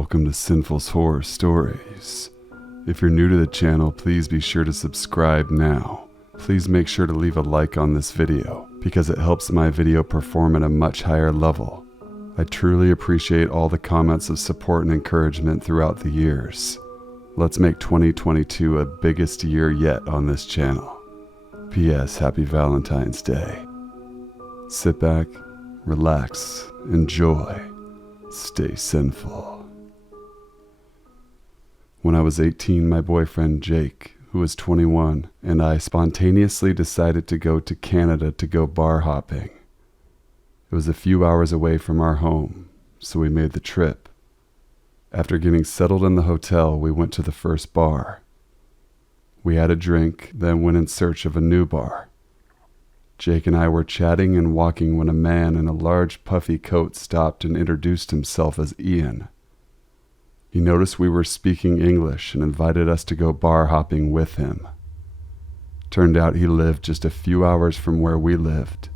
welcome to Sinful's Horror Stories. If you're new to the channel, please be sure to subscribe now. Please make sure to leave a like on this video, because it helps my video perform at a much higher level. I truly appreciate all the comments of support and encouragement throughout the years. Let's make 2022 a biggest year yet on this channel. P.S. Happy Valentine's Day. Sit back, relax, enjoy, stay sinful. When I was 18, my boyfriend Jake, who was 21, and I spontaneously decided to go to Canada to go bar hopping. It was a few hours away from our home, so we made the trip. After getting settled in the hotel, we went to the first bar. We had a drink, then went in search of a new bar. Jake and I were chatting and walking when a man in a large puffy coat stopped and introduced himself as Ian. He noticed we were speaking English and invited us to go bar hopping with him. Turned out he lived just a few hours from where we lived.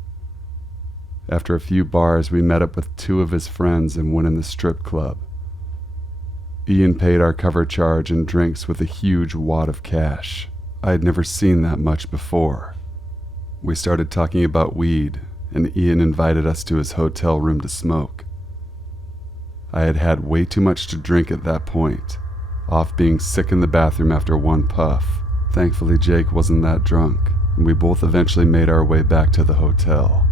After a few bars, we met up with two of his friends and went in the strip club. Ian paid our cover charge and drinks with a huge wad of cash. I had never seen that much before. We started talking about weed, and Ian invited us to his hotel room to smoke. I had had way too much to drink at that point, off being sick in the bathroom after one puff. Thankfully, Jake wasn't that drunk, and we both eventually made our way back to the hotel.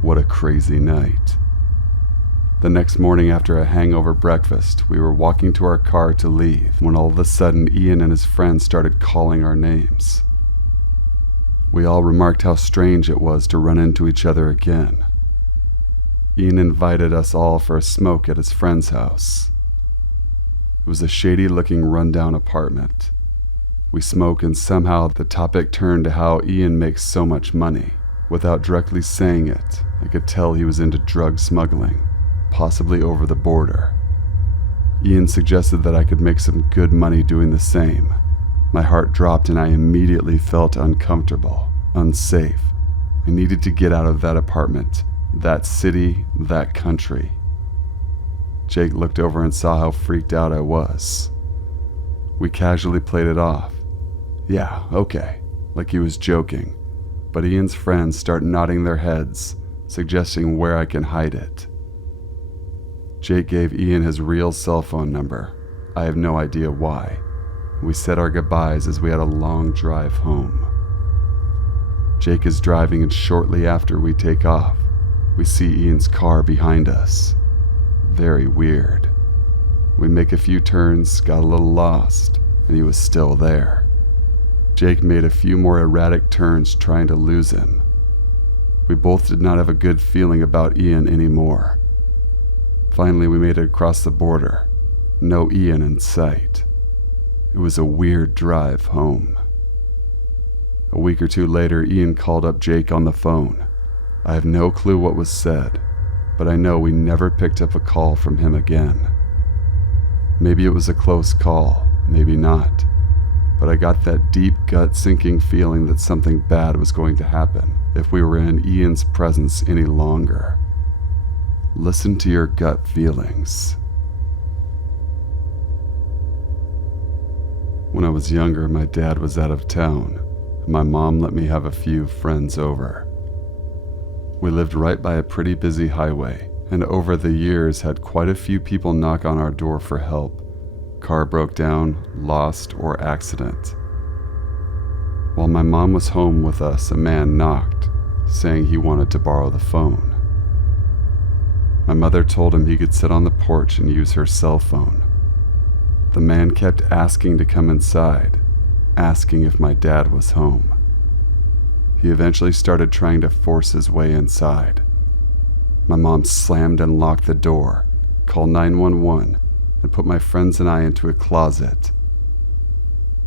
What a crazy night. The next morning after a hangover breakfast, we were walking to our car to leave when all of a sudden Ian and his friends started calling our names. We all remarked how strange it was to run into each other again. Ian invited us all for a smoke at his friend's house. It was a shady-looking rundown apartment. We smoked and somehow the topic turned to how Ian makes so much money. Without directly saying it, I could tell he was into drug smuggling, possibly over the border. Ian suggested that I could make some good money doing the same. My heart dropped and I immediately felt uncomfortable, unsafe. I needed to get out of that apartment, that city, that country. Jake looked over and saw how freaked out I was. We casually played it off. Yeah, okay, like he was joking. But Ian's friends start nodding their heads, suggesting where I can hide it. Jake gave Ian his real cell phone number. I have no idea why. We said our goodbyes as we had a long drive home. Jake is driving, and shortly after we take off, we see Ian's car behind us. Very weird. We make a few turns, got a little lost, and he was still there. Jake made a few more erratic turns trying to lose him. We both did not have a good feeling about Ian anymore. Finally, we made it across the border. No Ian in sight. It was a weird drive home. A week or two later, Ian called up Jake on the phone. I have no clue what was said, but I know we never picked up a call from him again. Maybe it was a close call, maybe not, but I got that deep gut-sinking feeling that something bad was going to happen if we were in Ian's presence any longer. Listen to your gut feelings. When I was younger, my dad was out of town, and my mom let me have a few friends over. We lived right by a pretty busy highway, and over the years had quite a few people knock on our door for help. Car broke down, lost, or accident. While my mom was home with us, a man knocked, saying he wanted to borrow the phone. My mother told him he could sit on the porch and use her cell phone. The man kept asking to come inside, asking if my dad was home. He eventually started trying to force his way inside. My mom slammed and locked the door, called 911, and put my friends and I into a closet.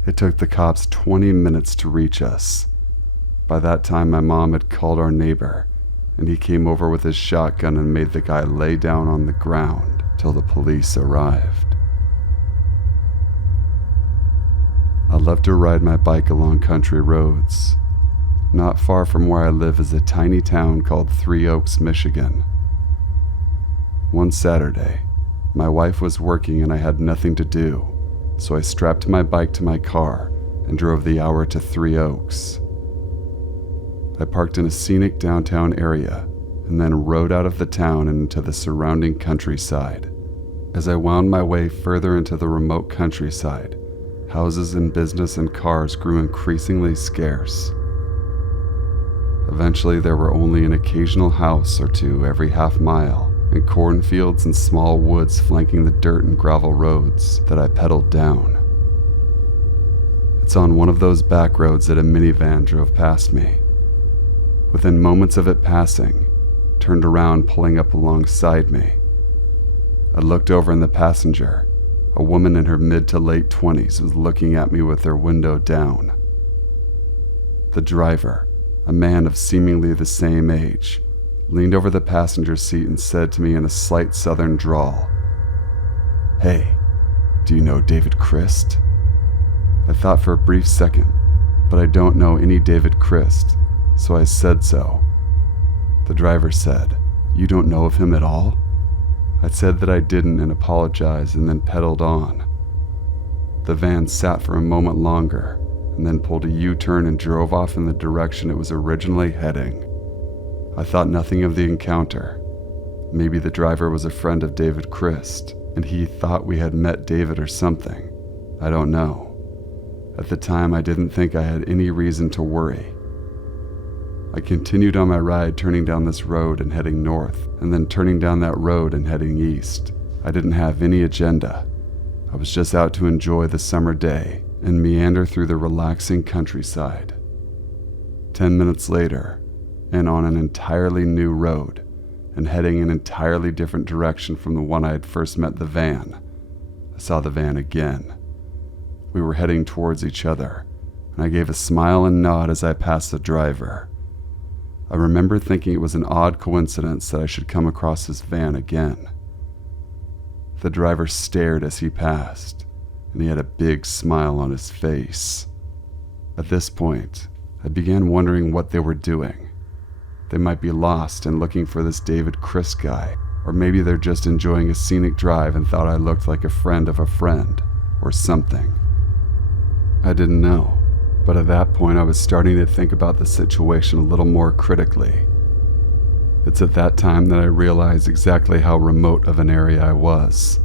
It took the cops 20 minutes to reach us. By that time, my mom had called our neighbor, and he came over with his shotgun and made the guy lay down on the ground till the police arrived. I love to ride my bike along country roads. Not far from where I live is a tiny town called Three Oaks, Michigan. One Saturday, My wife was working and I had nothing to do, so I strapped my bike to my car and drove the hour to Three Oaks. I parked in a scenic downtown area and then rode out of the town and into the surrounding countryside. As I wound my way further into the remote countryside, houses and business and cars grew increasingly scarce. Eventually, there were only an occasional house or two every half mile, and cornfields and small woods flanking the dirt and gravel roads that I pedaled down. It's on one of those back roads that a minivan drove past me. Within moments of it passing, turned around, pulling up alongside me. I looked over, and the passenger, a woman in her mid to late 20s, was looking at me with her window down. The driver, a man of seemingly the same age, leaned over the passenger seat and said to me in a slight southern drawl, "Hey, do you know David Christ?" I thought for a brief second, but I don't know any David Christ, so I said so. The driver said, "You don't know of him at all?" I said that I didn't and apologized and then pedaled on. The van sat for a moment longer and then pulled a U-turn and drove off in the direction it was originally heading. I thought nothing of the encounter. Maybe the driver was a friend of David Christ, and he thought we had met David or something. I don't know. At the time, I didn't think I had any reason to worry. I continued on my ride, turning down this road and heading north, and then turning down that road and heading east. I didn't have any agenda. I was just out to enjoy the summer day and meander through the relaxing countryside. 10 minutes later, and on an entirely new road, and heading an entirely different direction from the one I had first met the van, I saw the van again. We were heading towards each other, and I gave a smile and nod as I passed the driver. I remember thinking it was an odd coincidence that I should come across his van again. The driver stared as he passed, and he had a big smile on his face. At this point, I began wondering what they were doing. They might be lost and looking for this David Christ guy, or maybe they're just enjoying a scenic drive and thought I looked like a friend of a friend, or something. I didn't know, but at that point I was starting to think about the situation a little more critically. It's at that time that I realized exactly how remote of an area I was.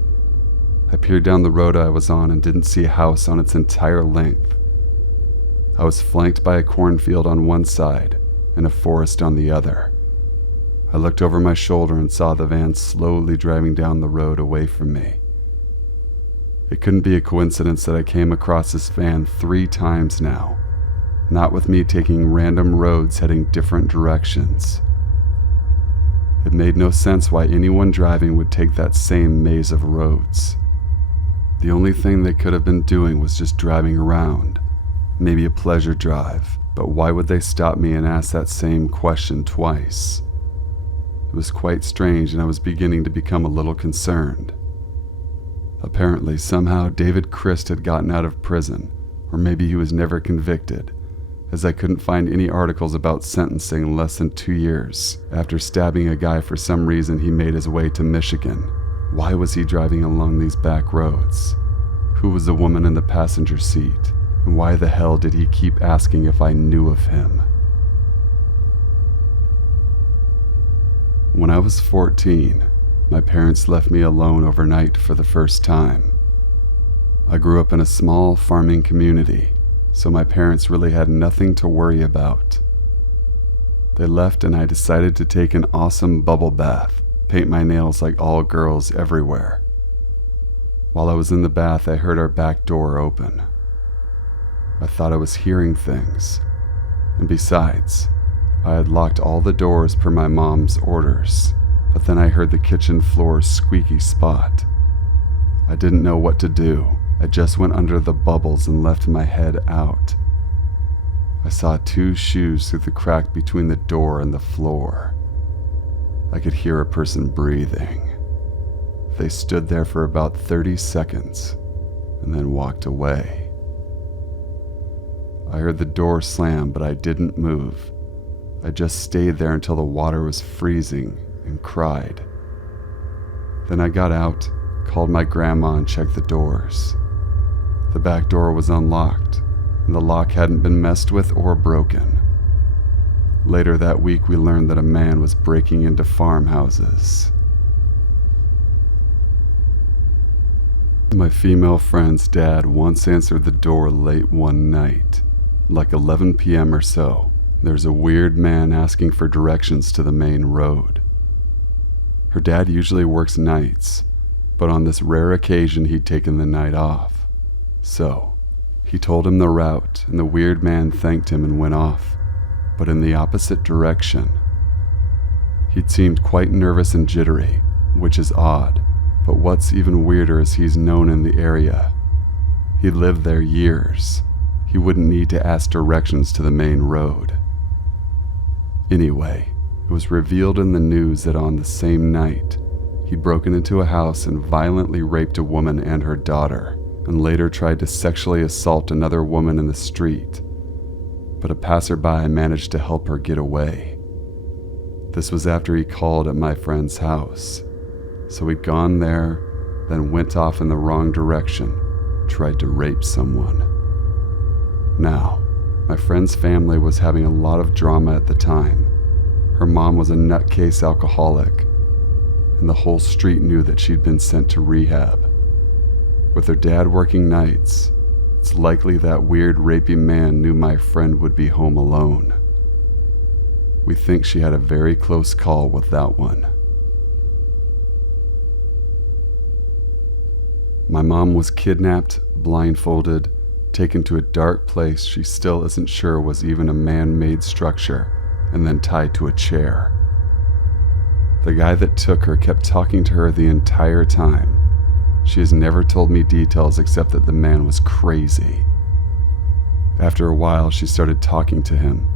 I peered down the road I was on and didn't see a house on its entire length. I was flanked by a cornfield on one side and a forest on the other. I looked over my shoulder and saw the van slowly driving down the road away from me. It couldn't be a coincidence that I came across this van 3 times now, not with me taking random roads heading different directions. It made no sense why anyone driving would take that same maze of roads. The only thing they could have been doing was just driving around, maybe a pleasure drive, but why would they stop me and ask that same question twice? It was quite strange, and I was beginning to become a little concerned. Apparently, somehow David Christ had gotten out of prison, or maybe he was never convicted, as I couldn't find any articles about sentencing in less than 2 years after stabbing a guy for some reason he made his way to Michigan. Why was he driving along these back roads? Who was the woman in the passenger seat? And why the hell did he keep asking if I knew of him? When I was 14, my parents left me alone overnight for the first time. I grew up in a small farming community, so my parents really had nothing to worry about. They left and I decided to take an awesome bubble bath, paint my nails like all girls everywhere. While I was in the bath, I heard our back door open. I thought I was hearing things, and besides, I had locked all the doors per my mom's orders, but then I heard the kitchen floor's squeaky spot. I didn't know what to do. I just went under the bubbles and left my head out. I saw 2 shoes through the crack between the door and the floor. I could hear a person breathing. They stood there for about 30 seconds and then walked away. I heard the door slam, but I didn't move. I just stayed there until the water was freezing and cried. Then I got out, called my grandma and checked the doors. The back door was unlocked, and the lock hadn't been messed with or broken. Later that week, we learned that a man was breaking into farmhouses. My female friend's dad once answered the door late one night, like 11 p.m. or so. There's a weird man asking for directions to the main road. Her dad usually works nights, but on this rare occasion he'd taken the night off. So, he told him the route, and the weird man thanked him and went off, but in the opposite direction. He'd seemed quite nervous and jittery, which is odd, but what's even weirder is he's known in the area. He lived there years. He wouldn't need to ask directions to the main road. Anyway, it was revealed in the news that on the same night, he'd broken into a house and violently raped a woman and her daughter, and later tried to sexually assault another woman in the street. But a passerby managed to help her get away. This was after he called at my friend's house. So he'd gone there, then went off in the wrong direction, tried to rape someone. Now, my friend's family was having a lot of drama at the time. Her mom was a nutcase alcoholic, and the whole street knew that she'd been sent to rehab. With her dad working nights, it's likely that weird rapey man knew my friend would be home alone. We think she had a very close call with that one. My mom was kidnapped, blindfolded, taken to a dark place she still isn't sure was even a man-made structure, and then tied to a chair. The guy that took her kept talking to her the entire time. She has never told me details except that the man was crazy. After a while, she started talking to him,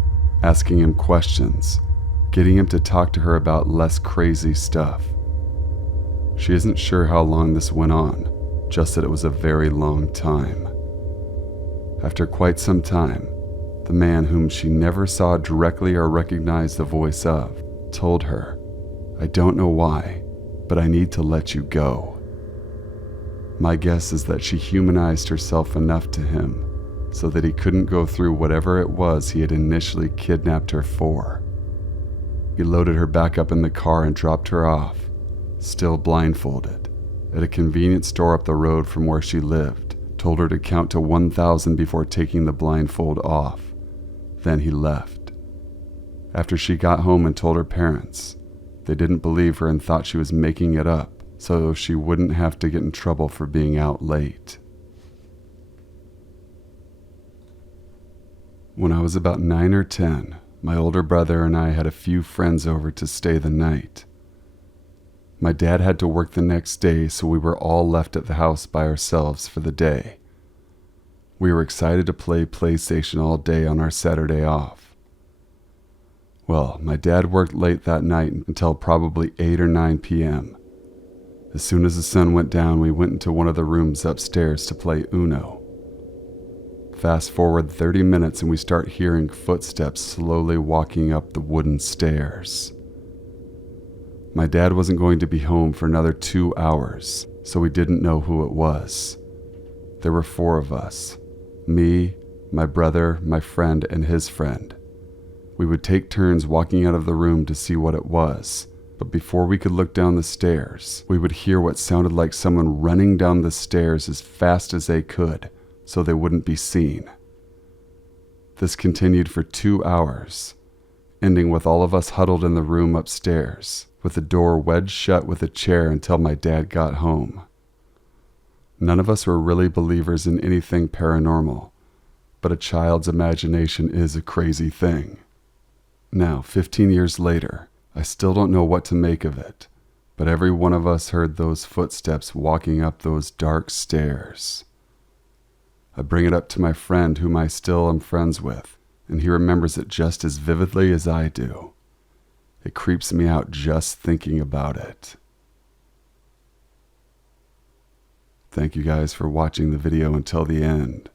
asking him questions, getting him to talk to her about less crazy stuff. She isn't sure how long this went on, just that it was a very long time. After quite some time, the man, whom she never saw directly or recognized the voice of, told her, "I don't know why, but I need to let you go." My guess is that she humanized herself enough to him so that he couldn't go through whatever it was he had initially kidnapped her for. He loaded her back up in the car and dropped her off, still blindfolded, at a convenience store up the road from where she lived, told her to count to 1,000 before taking the blindfold off. Then he left. After she got home and told her parents, they didn't believe her and thought she was making it up so she wouldn't have to get in trouble for being out late. When I was about 9 or 10, my older brother and I had a few friends over to stay the night. My dad had to work the next day, so we were all left at the house by ourselves for the day. We were excited to play PlayStation all day on our Saturday off. Well, my dad worked late that night until probably 8 or 9 p.m. As soon as the sun went down, we went into one of the rooms upstairs to play Uno. Fast forward 30 minutes and we start hearing footsteps slowly walking up the wooden stairs. My dad wasn't going to be home for another 2 hours, so we didn't know who it was. There were 4 of us. Me, my brother, my friend, and his friend. We would take turns walking out of the room to see what it was, but before we could look down the stairs, we would hear what sounded like someone running down the stairs as fast as they could, so they wouldn't be seen. This continued for 2 hours, ending with all of us huddled in the room upstairs, with the door wedged shut with a chair until my dad got home. None of us were really believers in anything paranormal, but a child's imagination is a crazy thing. Now, 15 years later, I still don't know what to make of it, but every one of us heard those footsteps walking up those dark stairs. I bring it up to my friend whom I still am friends with, and he remembers it just as vividly as I do. It creeps me out just thinking about it. Thank you guys for watching the video until the end.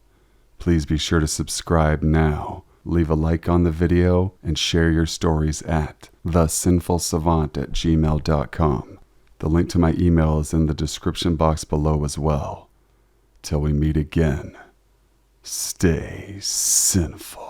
Please be sure to subscribe now, leave a like on the video, and share your stories at thesinfulsavant@gmail.com. The link to my email is in the description box below as well. Till we meet again, stay sinful.